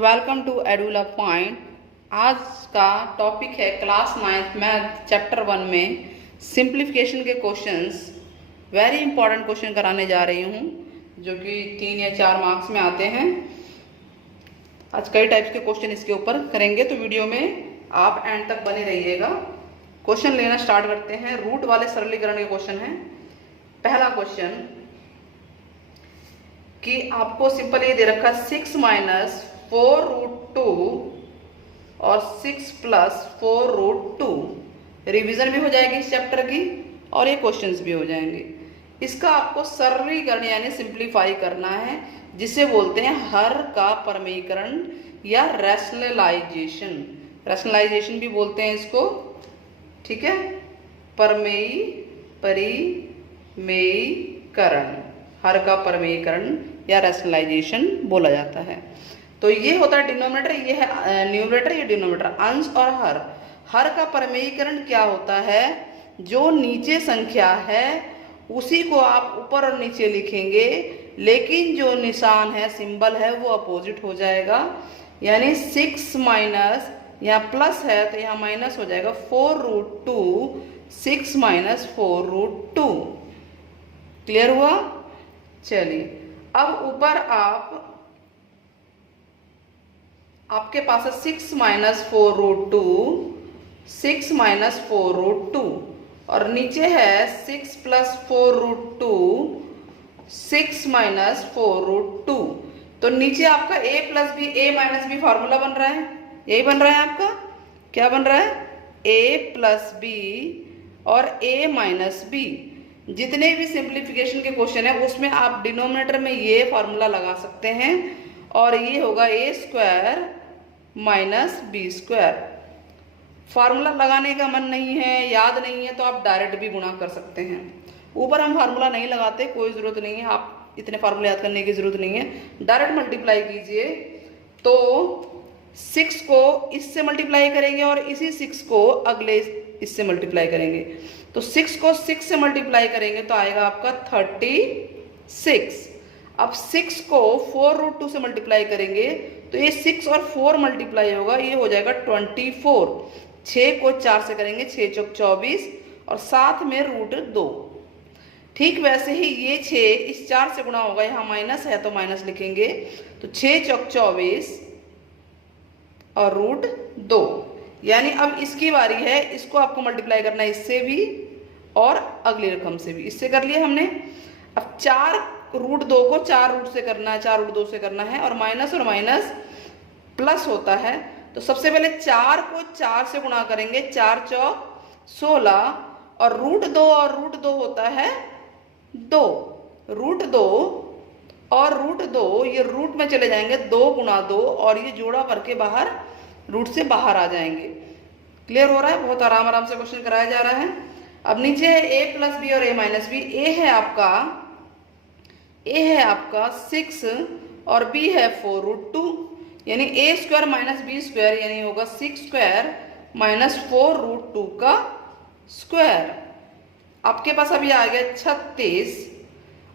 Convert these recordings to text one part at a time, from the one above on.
Welcome to एडुला point. आज का topic है क्लास 9th मैथ चैप्टर 1 में सिंप्लीफिकेशन के क्वेश्चंस। वेरी इंपॉर्टेंट क्वेश्चन कराने जा रही हूँ जो कि 3 या 4 मार्क्स में आते हैं। आज कई टाइप्स के क्वेश्चन इसके ऊपर करेंगे, तो वीडियो में आप एंड तक बने रहिएगा। क्वेश्चन लेना स्टार्ट करते हैं। रूट वाले सरलीकरण के क्वेश्चन हैं। पहला क्वेश्चन कि आपको सिंपल ये दे रखा 6 माइनस 4 रूट 2 और 6 प्लस 4 रूट 2। रिवीजन भी हो जाएगी इस चैप्टर की और ये क्वेश्चंस भी हो जाएंगे। इसका आपको सरलीकरण यानी सिंप्लीफाई करना है, जिसे बोलते हैं हर का परमीकरण या रैशनलाइजेशन। रैशनलाइजेशन भी बोलते हैं इसको, ठीक है। परमेयी परिमेयीकरण, हर का परमेयीकरण या रैशनलाइजेशन बोला जाता है। तो ये होता है डिनोमिनेटर, ये है न्यूमरेटर, ये डिनोमिनेटर। अंश और हर का परमेयीकरण क्या होता है? जो नीचे संख्या है उसी को आप ऊपर और नीचे लिखेंगे, लेकिन जो निशान है, सिंबल है, वो अपोजिट हो जाएगा। यानी 6 माइनस, यहाँ प्लस है तो यहाँ माइनस हो जाएगा। 4 रूट 2, 6 माइनस 4 रूट 2। क्लियर हुआ? चलिए, अब ऊपर आपके पास है 6 माइनस 4 रूट 2, 6 माइनस 4 रूट 2, और नीचे है 6 प्लस 4 रूट 2, 6 माइनस 4 रूट 2। तो नीचे आपका a plus B, a minus B formula बन रहा है। यही बन रहा है आपका, क्या बन रहा है? a प्लस बी और a माइनस बी। जितने भी सिंप्लीफिकेशन के क्वेश्चन है उसमें आप डिनोमिनेटर में ये फॉर्मूला लगा सकते हैं, और ये होगा a square minus B square. Formula लगाने का मन नहीं है, याद नहीं है, तो आप डायरेक्ट भी गुणा कर सकते हैं। ऊपर हम फार्मूला नहीं लगाते, कोई ज़रूरत नहीं है, आप इतने फार्मूले याद करने की ज़रूरत नहीं है। डायरेक्ट मल्टीप्लाई कीजिए, तो 6 को इससे मल्टीप्लाई करेंगे और इसी 6 को अगले इससे मल्टीप्लाई करेंगे। तो 6 को 6 से मल्टीप्लाई करेंगे तो आएगा आपका 36। अब 6 को 4 रूट 2 से मल्टीप्लाई करेंगे तो ये 6 और 4 मल्टीप्लाई होगा, ये हो जाएगा 24। 6 को 4 से करेंगे, 6 चौक 24, और साथ में रूट 2। ठीक वैसे ही ये 6 इस 4 से गुणा होगा, यहाँ माइनस है तो माइनस लिखेंगे, तो 6 चौक 24 और रूट 2। यानी अब इसकी बारी है, इसको आपको मल्टीप्लाई करना है इससे भी और अगली रकम से भी। इससे कर लिया हमने। अब 4 रूट 2 को 4 रूट से करना है, 4 रूट 2 से करना है, और माइनस प्लस होता है। तो सबसे पहले 4 को 4 से गुणा करेंगे, 4 चौक 16, और रूट 2 और रूट 2 होता है 2। रूट 2 और रूट 2 ये रूट में चले जाएंगे, 2 गुणा 2, और ये जोड़ा करके बाहर रूट से बाहर आ जाएंगे। क्लियर हो रहा है? बहुत आराम आराम से क्वेश्चन कराया जा रहा है। अब नीचे है a प्लस बी और a माइनस बी। a है आपका 6 और b है 4 रूट 2, यानी a square minus B square, यानी होगा 6 स्क्वायर माइनस 4 रूट 2 का स्क्वायर। आपके पास अभी आ गया 36,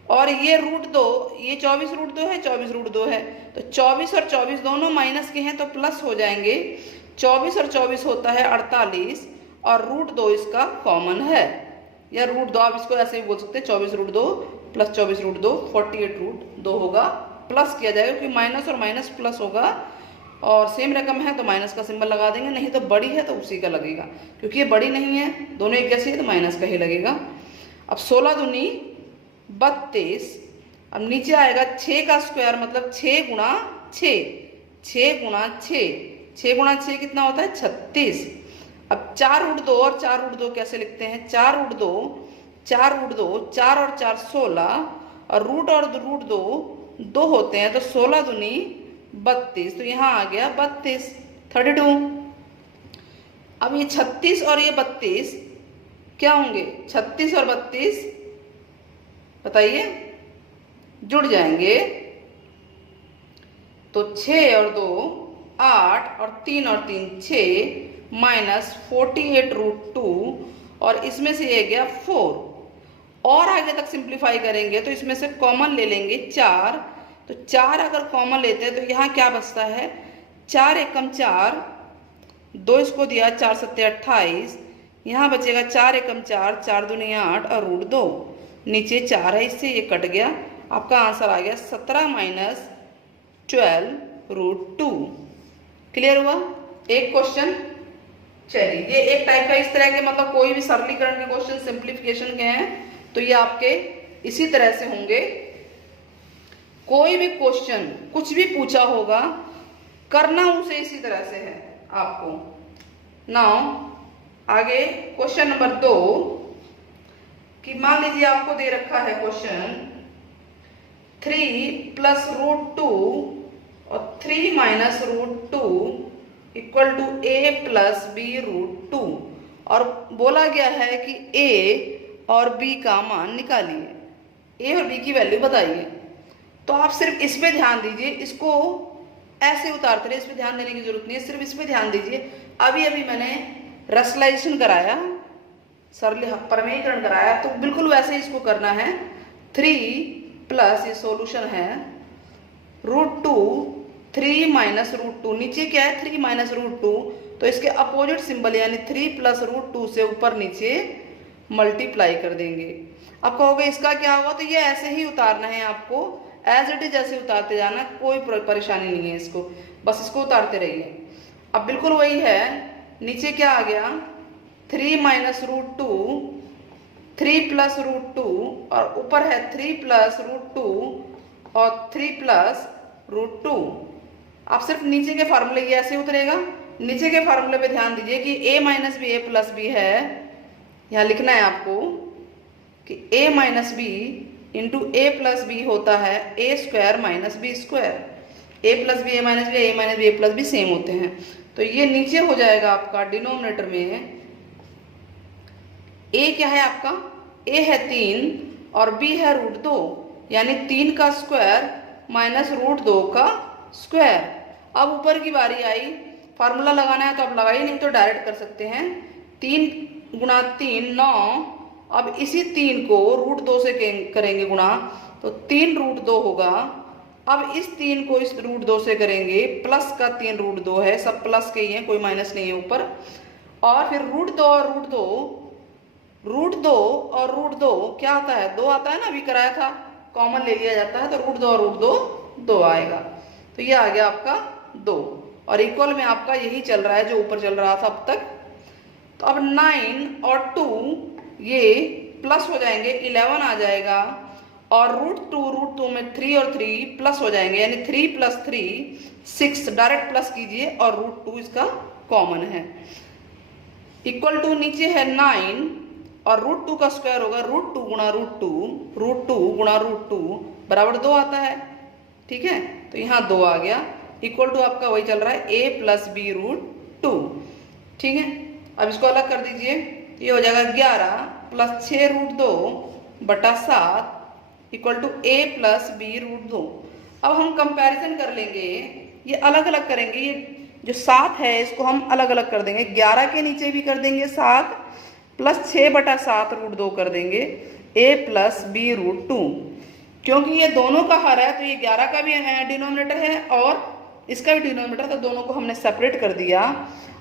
और ये रूट 2, ये 24 रूट 2 है, 24 रूट 2 है, तो 24 और 24 दोनों माइनस के हैं तो प्लस हो जाएंगे। 24 और 24 होता है 48, और रूट 2 इसका कॉमन है, या रूट 2 आप इसको ऐसे भी बोल सकते हैं। 24 रूट 2 प्लस 24 रूट 2, 48 रूट 2 होगा। प्लस किया जाएगा क्योंकि माइनस और माइनस प्लस होगा, और सेम रकम है तो माइनस का सिंबल लगा देंगे, नहीं तो बड़ी है तो उसी का लगेगा। क्योंकि ये बड़ी नहीं है, दोनों एक जैसी है, तो माइनस का ही लगेगा। अब 16 दूनी 32। अब नीचे आएगा 6 का स्क्वायर, मतलब 6 गुणा 6, 6 गुणा 6, 6 गुणा 6 कितना होता है? 36। अब 4 रूट 2 और 4 रूट 2 कैसे लिखते हैं? 4 रूट 2, 4 रूट 2, 4 और 4 16, और रूट 2 2 होते हैं, तो 16 दूनी 32, तो यहाँ आ गया 32, 32। अब ये 36 और ये 32 क्या होंगे? 36 और 32 बताइए, जुड़ जाएंगे, तो 6 और 2 8, और 3 और 3 6, माइनस 48 रूट 2, और इसमें से ये गया 4। और आगे तक सिंप्लीफाई करेंगे तो इसमें से कॉमन ले लेंगे 4, तो 4 अगर कॉमन लेते हैं तो यहाँ क्या बचता है? 4 एकम 4, 2 इसको दिया, 4 सत्ते 28, यहाँ बचेगा 4 एकम 4, 4 दूनी 8 और रूट 2, नीचे 4 है, इससे ये कट गया। आपका आंसर आ गया 17 माइनस 12 रूट 2। क्लियर हुआ एक क्वेश्चन। चलिए, ये एक टाइप का इस तरह के मतलब कोई भी सरलीकरण के क्वेश्चन सिंप्लीफिकेशन के हैं तो ये आपके इसी तरह से होंगे। कोई भी क्वेश्चन कुछ भी पूछा होगा करना उसे इसी तरह से है आपको। नाउ आगे क्वेश्चन नंबर 2 कि मान लीजिए आपको दे रखा है क्वेश्चन 3 प्लस रूट 2 और 3 minus root 2 equal to a plus B root 2, और बोला गया है कि a और b का मान निकालिए, a और b की वैल्यू बताइए। तो आप सिर्फ इस पे ध्यान दीजिए, इसको ऐसे उतारते रहे, इस पे ध्यान देने की जरूरत नहीं है, सिर्फ इस पे ध्यान दीजिए। अभी अभी मैंने रसलाइजेशन कराया, सरली परमेयीकरण कराया, तो बिल्कुल वैसे ही इसको करना है। 3 प्लस ये सॉल्यूशन है रूट 2, 3 माइनस रूट 2, नीचे क्या है 3 माइनस रूट 2, तो इसके अपोजिट सिंबल यानी 3 प्लस रूट 2 से ऊपर नीचे मल्टीप्लाई कर देंगे। अब कहोगे इसका क्या होगा, तो ये ऐसे ही उतारना है आपको, एज इट इज ऐसे उतारते जाना, कोई परेशानी नहीं है, इसको बस इसको उतारते रहिए। अब बिल्कुल वही है, नीचे क्या आ गया 3 माइनस रूट 2, 3 प्लस रूट 2 और ऊपर है 3 प्लस रूट 2 और 3 प्लस रूट 2। आप सिर्फ नीचे के फार्मूले ये ऐसे उतरेगा, नीचे के फार्मूले पे ध्यान दीजिए कि a minus B A plus B है, यहाँ लिखना है आपको कि a minus B into A plus B होता है A square minus B square. A plus B A minus B, A minus B A plus B same होते हैं, तो ये नीचे हो जाएगा आपका डिनोमिनेटर में। a क्या है आपका, a है 3 और b है रूट 2, यानी 3 का स्क्वायर माइनस रूट 2 का स्क्वायर। अब ऊपर की बारी आई, फार्मूला लगाना है तो आप लगाइए, नहीं तो डायरेक्ट कर सकते हैं। 3 गुणा 3 9, अब इसी 3 को रूट 2 से करेंगे गुणा, तो 3 रूट 2 होगा। अब इस 3 को इस रूट 2 से करेंगे, प्लस का 3 रूट 2 है, सब प्लस के ही हैं, कोई माइनस नहीं है ऊपर। और फिर रूट 2 और रूट 2, रूट 2 और रूट 2 क्या आता है 2 आता है ना, अभी कराया था, कॉमन ले लिया जाता है, तो रूट 2 और रूट 2 2 आएगा, तो ये आ गया आपका 2। और इक्वल में आपका यही चल रहा है जो ऊपर चल रहा था अब तक। तो अब 9 और 2 ये प्लस हो जाएंगे, 11 आ जाएगा, और रूट 2 में 3 और 3 प्लस हो जाएंगे, यानी 3 प्लस 3 6, डायरेक्ट प्लस कीजिए और रूट 2 इसका कॉमन है। इक्वल टू नीचे है 9 और रूट 2 का स्क्वायर होगा रूट 2 गुणा रूट 2, रूट 2 गुणा रूट 2 बराबर 2 आता है, ठीक है, तो यहाँ 2 आ गया। इक्वल टू आपका वही चल रहा है a प्लस बी रूट 2, ठीक है। अब इसको अलग कर दीजिए, ये हो जाएगा 11 प्लस 6 रूट 2 बटा 7 equal to a plus B root 2। अब हम कंपैरिजन कर लेंगे, ये अलग अलग करेंगे, ये जो 7 है इसको हम अलग अलग कर देंगे, 11 के नीचे भी कर देंगे 7 प्लस 6 बटा 7 रूट 2 कर देंगे a प्लस बी रूट 2। क्योंकि ये दोनों का हर है तो ये 11 का भी डिनोमिनेटर है और इसका भी डिनोमिनेटर, तो दोनों को हमने सेपरेट कर दिया।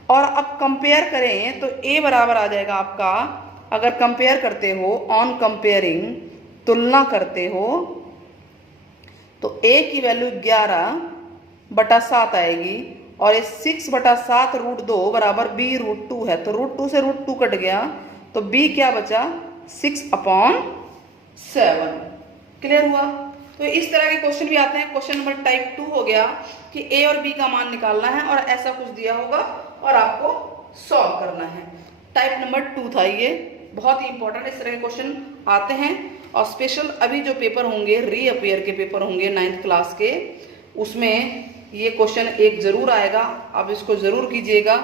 और अब कंपेयर करें तो a बराबर आ जाएगा आपका, अगर कंपेयर करते हो ऑन कंपेयरिंग, तुलना करते हो, तो a की वैल्यू 11 बटा 7 आएगी और ये 6 बटा 7 रूट 2 बराबर b रूट 2 है, तो रूट 2 से रूट 2 कट गया, तो b क्या बचा 6/7। क्लियर हुआ। तो इस तरह के क्वेश्चन भी आते हैं। क्वेश्चन नंबर टाइप 2 हो गया कि a और b का मान निकालना है और ऐसा कुछ दिया होगा और आपको सॉल्व करना है। टाइप नंबर 2 था ये, बहुत ही इंपॉर्टेंट इस तरह के क्वेश्चन आते हैं। और स्पेशल अभी जो पेपर होंगे, रीअपियर के पेपर होंगे 9th क्लास के, उसमें ये क्वेश्चन एक जरूर आएगा, आप इसको जरूर कीजिएगा।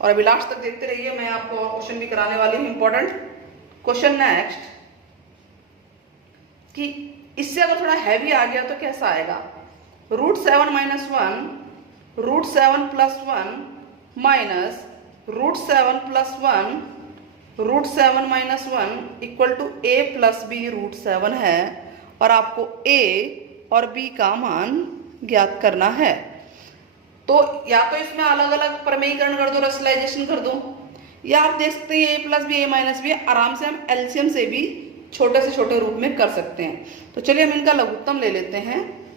और अभी लास्ट तक देखते रहिए, मैं आपको और क्वेश्चन भी कराने वाली हूँ इंपॉर्टेंट क्वेश्चन। नेक्स्ट कि इससे अगर थोड़ा हैवी आ गया तो कैसा आएगा, root 7 minus 1 root 7 plus 1 minus root 7 plus 1 root 7 minus 1 equal to a plus B root 7 है, और आपको a और b का मान ज्ञात करना है। तो या तो इसमें अलग अलग प्रमेयीकरण कर दो, रेशनलाइजेशन कर दो, या आप देख सकते हैं a plus B a minus B, आराम से हम एलसीएम से भी छोटे से छोटे रूप में कर सकते हैं। तो चलिए हम इनका लघुत्तम ले लेते हैं।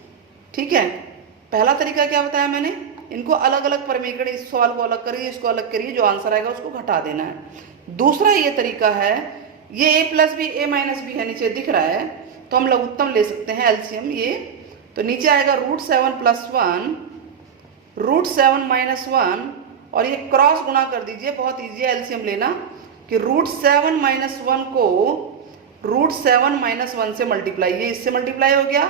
ठीक है, पहला तरीका क्या बताया मैंने, इनको अलग अलग प्रमेयीकरण, इस सवाल को अलग करिए, इसको अलग करिए, जो आंसर आएगा उसको घटा देना है। दूसरा ये तरीका है, ये a plus B a minus B है, नीचे दिख रहा है, तो हम लघुत्तम ले सकते हैं एलसीएम ये। तो नीचे आएगा √7 + 1, √7 - 1, और ये क्रॉस गुणा कर दीजिए, बहुत ईजी है एलसीएम लेना, कि √7 - 1 को √7 - 1 से मल्टीप्लाई, ये इससे मल्टीप्लाई हो गया,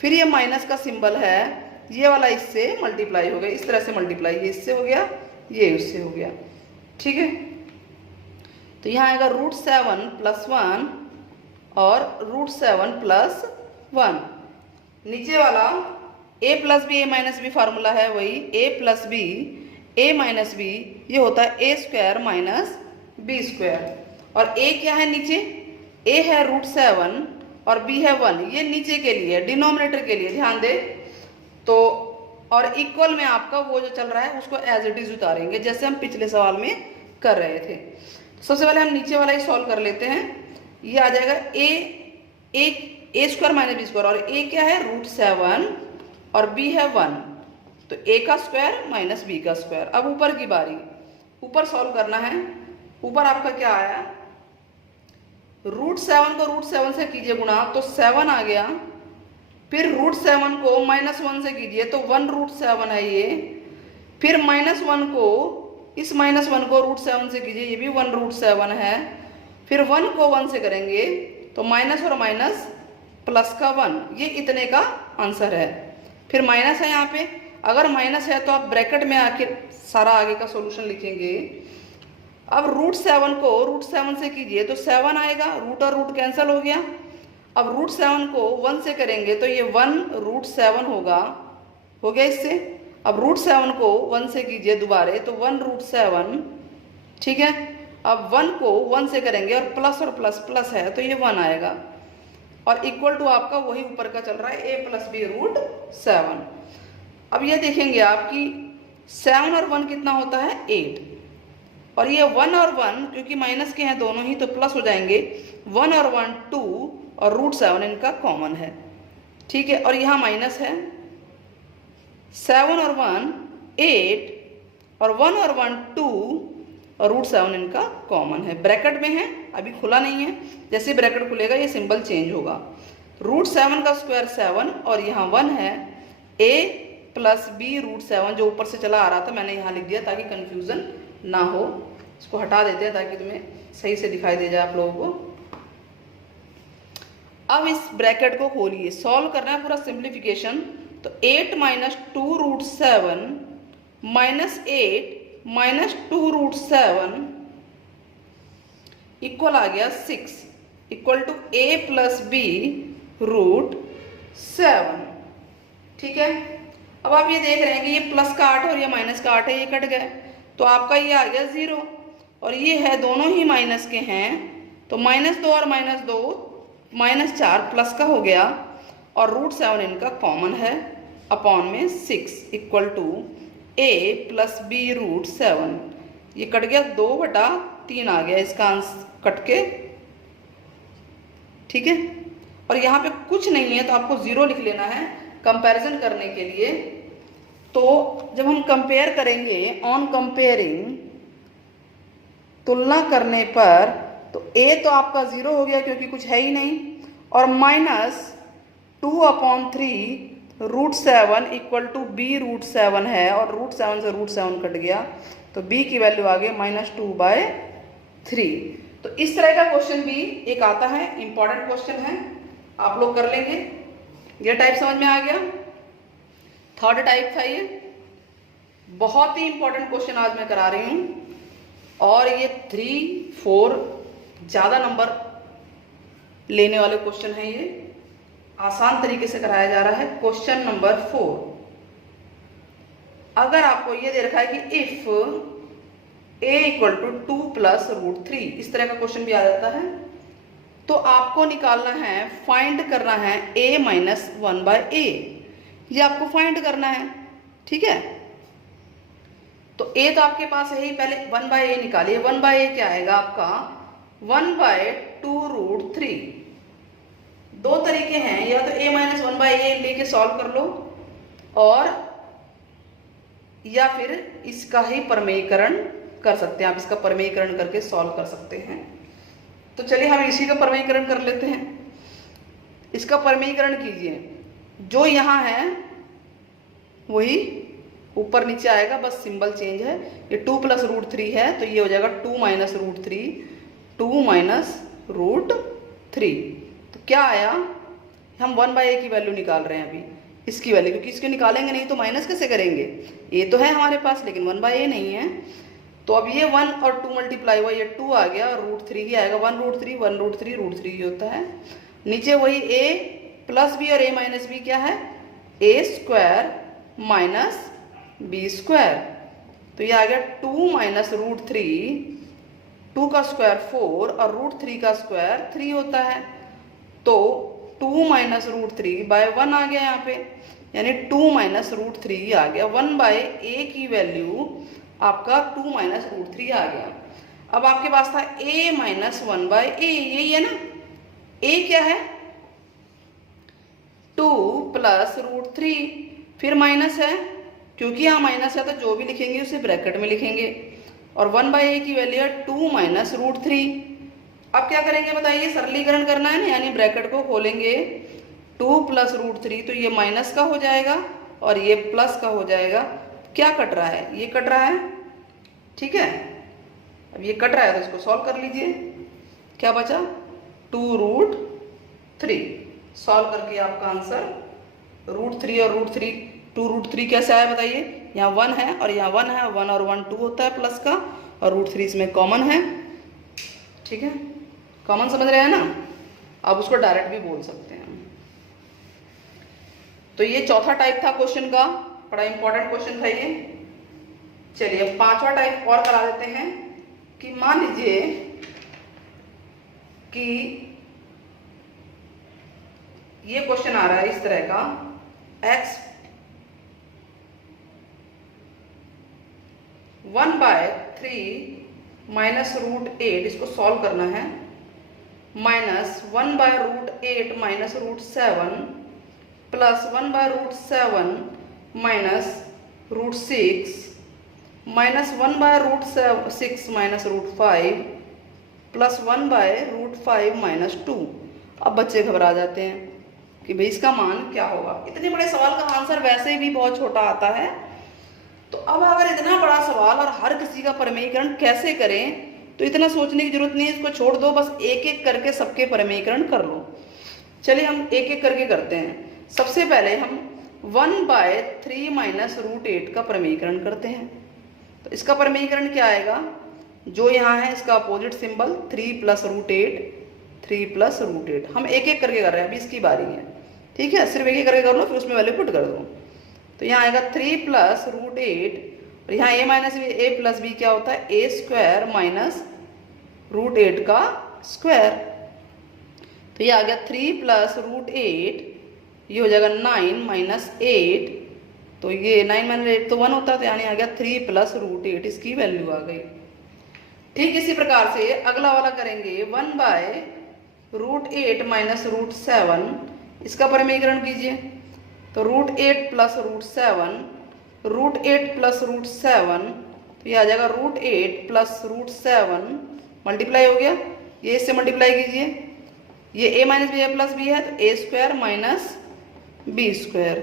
फिर ये माइनस का सिंबल है, ये वाला इससे मल्टीप्लाई हो गया, इस तरह से मल्टीप्लाई, ये इससे हो गया, ये उससे हो गया। ठीक है, तो यहाँ आएगा √7 + 1 और √7 + 1। नीचे वाला a plus B a minus B formula है वही, a plus B a minus B, ये होता है a square minus b square, और a क्या है नीचे, a है √7 और b है 1, ये नीचे के लिए, डिनोमिनेटर के लिए ध्यान दे। तो और इक्वल में आपका वो जो चल रहा है उसको एज इट इज उतारेंगे, जैसे हम पिछले सवाल में कर रहे थे। तो सबसे पहले हम नीचे वाला ही सॉल्व कर लेते हैं। ये आ जाएगा a square minus b square, और a क्या है √7 और b है 1, तो a का स्क्वायर माइनस b का स्क्वायर। अब ऊपर की बारी, ऊपर सॉल्व करना है। ऊपर आपका क्या आया, √7 को √7 से कीजिए गुणा, तो 7 आ गया, फिर √7 को -1 से कीजिए, तो 1√7 है ये, फिर -1 को, इस -1 को √7 से कीजिए, ये भी 1√7 है, फिर 1 को 1 से करेंगे तो माइनस और माइनस प्लस का 1, ये इतने का आंसर है। फिर माइनस है यहाँ पे, अगर माइनस है तो आप ब्रैकेट में आके सारा आगे का सॉल्यूशन लिखेंगे। अब √7 को √7 से कीजिए तो 7 आएगा, रूट और रूट कैंसिल हो गया। अब √7 को 1 से करेंगे तो ये 1√7 होगा, हो गया इससे। अब √7 को 1 से कीजिए दोबारे तो 1√7, ठीक है। अब 1 को 1 से करेंगे और प्लस प्लस है तो ये 1 आएगा, और इक्वल टू आपका वही ऊपर का चल रहा है a + b √7। अब ये देखेंगे आपकी 7 और 1 कितना होता है 8, और ये 1 और 1 क्योंकि माइनस के हैं दोनों ही तो प्लस हो जाएंगे, 1 और 1 2 और √7 इनका कॉमन है, ठीक है। और यहाँ माइनस है, 7 और 1 8 और 1 और 1 2 और √7 इनका कॉमन है, ब्रैकेट में है, अभी खुला नहीं है, जैसे ब्रैकेट खुलेगा ये सिंबल चेंज होगा। √7 का स्क्वायर 7 और यहाँ 1 है, a + b √7 जो ऊपर से चला आ रहा था मैंने यहाँ लिख दिया ताकि कंफ्यूजन ना हो। इसको हटा देते हैं ताकि तुम्हें सही से दिखाई दे जाए आप लोगों को। अब इस ब्रैकेट को खोलिए, सॉल्व करना है पूरा सिंप्लीफिकेशन। तो 8 - 2 √7 -8 - 2 √7 इक्वल आ गया 6, इक्वल टू a + b √7, ठीक है। अब आप ये देख रहे हैं कि ये प्लस का 8 और ये माइनस का 8 है, ये कट गए तो आपका ये आ गया 0, और ये है दोनों ही माइनस के हैं तो -2 और -2 -4 प्लस का हो गया, और √7 इनका कॉमन है, अपॉन में 6 इक्वल टू a + b √7, ये कट गया 2/3 आ गया इसका आंसर कट के, ठीक है। और यहाँ पे कुछ नहीं है तो आपको 0 लिख लेना है कंपैरिजन करने के लिए। तो जब हम कंपेयर करेंगे, ऑन कंपेयरिंग तुलना करने पर, तो a तो आपका 0 हो गया क्योंकि कुछ है ही नहीं, और -2/3 √7 इक्वल टू b √7 है, और √7 से √7 कट गया तो b की वैल्यू आ गई -2/3। तो इस तरह का क्वेश्चन भी एक आता है, इंपॉर्टेंट क्वेश्चन है, आप लोग कर लेंगे। ये टाइप समझ में आ गया, थर्ड टाइप था ये, बहुत ही इंपॉर्टेंट क्वेश्चन आज मैं करा रही हूँ, और ये 3 4 ज़्यादा नंबर लेने वाले क्वेश्चन है, ये आसान तरीके से कराया जा रहा है। क्वेश्चन नंबर 4, अगर आपको ये दे रखा है कि इफ a = 2 + √3, इस तरह का क्वेश्चन भी आ जाता है, तो आपको निकालना है, फाइंड करना है a - 1/a, ये आपको फाइंड करना है, ठीक है। तो ए तो आपके पास है ही, पहले 1/a निकालिए। 1/a क्या आएगा आपका 1/2√3। दो तरीके हैं, या तो a माइनस 1/a लेके सॉल्व कर लो, और या फिर इसका ही परमेयीकरण कर सकते हैं आप, इसका परमेयीकरण करके सॉल्व कर सकते हैं। तो चलिए हम इसी का परमेयीकरण कर लेते हैं। इसका परमेयीकरण कीजिए, जो यहाँ है वही ऊपर नीचे आएगा, बस सिंबल चेंज है। ये 2 + √3 है, तो ये हो जाएगा 2 - √3, 2 - √3। तो क्या आया, हम 1/a की वैल्यू निकाल रहे हैं अभी, इसकी वैल्यू, क्योंकि इसको निकालेंगे नहीं तो माइनस कैसे करेंगे। ये तो है हमारे पास, लेकिन 1/a नहीं है। तो अब ये 1 और 2 मल्टीप्लाई हुआ, ये 2 आ गया और √3 ही आएगा। 1√3 1√3 √3 ही होता है। नीचे वही a + b और a - b क्या है, a² - b²। तो ये आ गया 2 - √3, 2 का स्क्वायर 4 और √3 का स्क्वायर 3 होता है। तो 2 - √3/1 आ गया यहाँ पे, यानी 2 - √3 आ गया। 1/a की वैल्यू आपका 2 - √3 आ गया। अब आपके पास था a - 1/a, यही है ना। a क्या है 2 + √3, फिर माइनस है, क्योंकि यहाँ माइनस है तो जो भी लिखेंगे उसे ब्रैकेट में लिखेंगे। और 1/a की वैल्यू है 2 - √3। अब क्या करेंगे बताइए, सरलीकरण करना है ना, यानी ब्रैकेट को खोलेंगे। 2 + √3, तो ये माइनस का हो जाएगा और ये प्लस का हो जाएगा। क्या कट रहा है, ये कट रहा है, ठीक है। अब ये कट रहा है तो इसको सॉल्व कर लीजिए। क्या बचा 2√3। सॉल्व करके आपका आंसर √3 और √3, 2√3 कैसे आया बताइए। यहाँ 1 है और यहाँ 1 है, 1 और 1 2 होता है प्लस का, और √3 इसमें कॉमन है, ठीक है। कॉमन समझ रहे हैं ना। अब उसको डायरेक्ट भी बोल सकते हैं। तो ये चौथा टाइप था क्वेश्चन का, बड़ा इंपॉर्टेंट क्वेश्चन था ये। चलिए अब पांचवा टाइप और करा देते हैं कि मान लीजिए कि ये क्वेश्चन आ रहा है इस तरह का, x 1/3 - √8, इसको सॉल्व करना है, -1/√8 - √7 प्लस 1/√7 - √6 -1/√6 - √5 प्लस 1/√5 - 2। अब बच्चे घबरा जाते हैं कि भाई इसका मान क्या होगा। इतने बड़े सवाल का आंसर वैसे भी बहुत छोटा आता है, तो अब अगर इतना बड़ा सवाल और हर किसी का परमेयीकरण कैसे करें, तो इतना सोचने की जरूरत नहीं है, इसको छोड़ दो, बस एक एक करके सबके परमेयीकरण कर लो। चलिए हम एक एक करके करते हैं। सबसे पहले हम 1/3 - √8 का परमेयीकरण करते हैं। तो इसका परमेयीकरण क्या आएगा, जो यहाँ है इसका अपोजिट सिंबल 3 + √8, 3 + √8। हम एक एक करके कर रहे हैं, अभी इसकी बारी है, ठीक है। सिर्फ एक एक करके कर लो, फिर उसमें वैल्यू पुट कर दो। तो यहाँ आएगा 3 + √8, और यहाँ a + b क्या होता है, a² - √8 का स्क्वायर। तो ये आ गया 3 + √8, ये हो जाएगा 9 - 8, तो ये 9 - 8 तो 1 होता है, तो यानी आ गया 3 + √8, इसकी वैल्यू आ गई। ठीक इसी प्रकार से अगला वाला करेंगे, 1/√8 - √7, इसका परमेयीकरण कीजिए। तो √8 + √7, √8 + √7, तो ये आ जाएगा √8 + √7 मल्टीप्लाई हो गया, ये इससे मल्टीप्लाई कीजिए। ये a - b a + b है, तो a² - b²।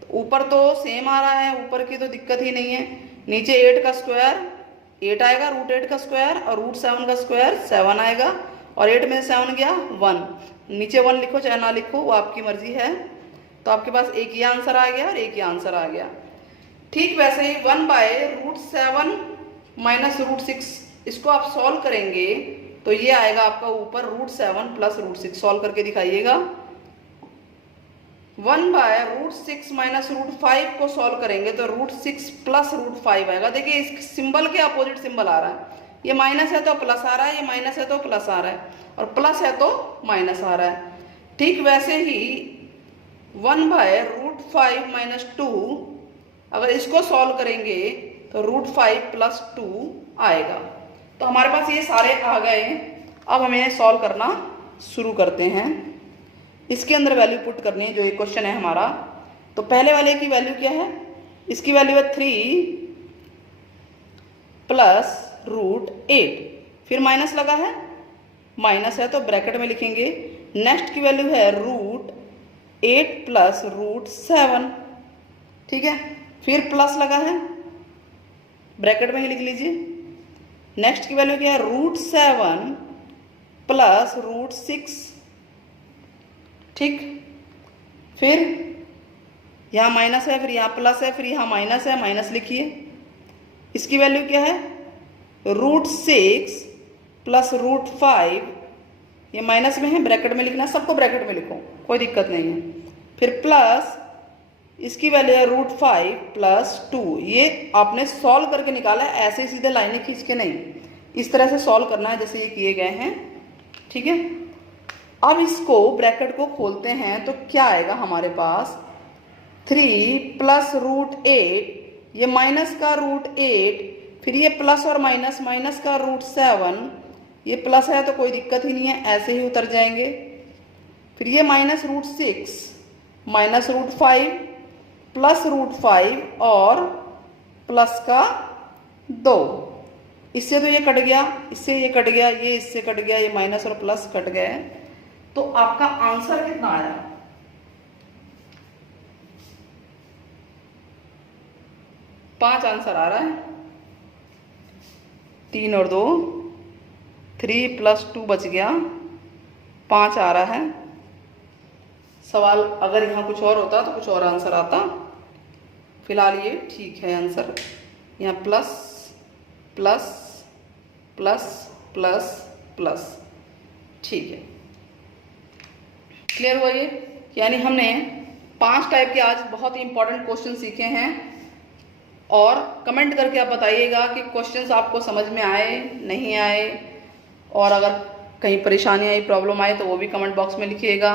तो ऊपर तो सेम आ रहा है, ऊपर की तो दिक्कत ही नहीं है। नीचे 8 का स्क्वायर 8 आएगा, √8 का स्क्वायर, और √7 का स्क्वायर 7 आएगा, और 8 में से 7 गया 1। नीचे 1 लिखो चाहे ना लिखो, वो आपकी मर्जी है। तो आपके पास एक ही आंसर आ गया और एक ही आंसर आ गया। ठीक वैसे ही 1/√7 - √6, इसको आप सॉल्व करेंगे तो ये आएगा आपका ऊपर √7 + √6। सॉल्व करके दिखाइएगा। 1/√6 - √5 को सॉल्व करेंगे तो √6 + √5 आएगा। देखिए इस सिंबल के अपोजिट सिंबल आ रहा है, ये माइनस है तो प्लस आ रहा है, ये माइनस है तो प्लस आ रहा है, और प्लस है तो माइनस आ रहा है। ठीक वैसे ही 1/√5 - 2, अगर इसको सॉल्व करेंगे तो √5 + 2 आएगा। तो हमारे पास ये सारे आ गए हैं। अब हम इन्हें सॉल्व करना शुरू करते हैं। इसके अंदर वैल्यू पुट करनी है, जो ये क्वेश्चन है हमारा। तो पहले वाले की वैल्यू क्या है? इसकी वैल्यू है 3 + √8, फिर माइनस लगा है, माइनस है तो ब्रैकेट में लिखेंगे। नेक्स्ट की वैल्यू है √8 + √7, ठीक है, फिर प्लस लगा है, ब्रैकेट में ही लिख लीजिए। नेक्स्ट की वैल्यू क्या है? √7 + √6, ठीक, फिर यहाँ माइनस है, फिर यहाँ प्लस है, फिर यहाँ माइनस है, माइनस लिखिए। इसकी वैल्यू क्या है? √6 + √5, ये माइनस में है, ब्रैकेट में लिखना है, सबको ब्रैकेट में लिखो, कोई दिक्कत नहीं है। फिर प्लस इसकी वैल्यू है √5 + 2। ये आपने सॉल्व करके निकाला है, ऐसे सीधे लाइनें खींच के नहीं, इस तरह से सॉल्व करना है जैसे ये किए गए हैं, ठीक है। अब इसको ब्रैकेट को खोलते हैं तो क्या आएगा हमारे पास? 3 + √8, ये माइनस का √8, फिर ये प्लस और माइनस, माइनस का √7, ये प्लस है तो कोई दिक्कत ही नहीं है, ऐसे ही उतर जाएंगे। फिर ये माइनस √6, माइनस √5, प्लस √5 और प्लस का 2। इससे तो ये कट गया, इससे ये कट गया, ये इससे कट गया, ये माइनस और प्लस कट गए। तो आपका आंसर कितना आया? 5 आंसर आ रहा है। 3 और 2, 3 + 2 बच गया, 5 आ रहा है। सवाल अगर यहाँ कुछ और होता तो कुछ और आंसर आता, फिलहाल ये ठीक है आंसर। यहाँ plus plus plus plus plus, ठीक है, क्लियर हुआ ये? यानी हमने 5 टाइप के आज बहुत ही इंपॉर्टेंट क्वेश्चन सीखे हैं। और कमेंट करके आप बताइएगा कि क्वेश्चंस आपको समझ में आए, नहीं आए, और अगर कहीं परेशानी आई, प्रॉब्लम आए तो वो भी कमेंट बॉक्स में लिखिएगा।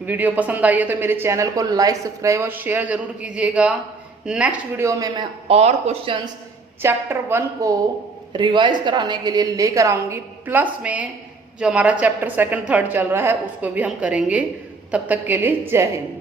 वीडियो पसंद आई है तो मेरे चैनल को लाइक, सब्सक्राइब और शेयर जरूर कीजिएगा। नेक्स्ट वीडियो में मैं और क्वेश्चंस चैप्टर 1 को रिवाइज कराने के लिए लेकर आऊँगी, प्लस में जो हमारा चैप्टर 2, 3 चल रहा है उसको भी हम करेंगे। तब तक के लिए जय हिंद।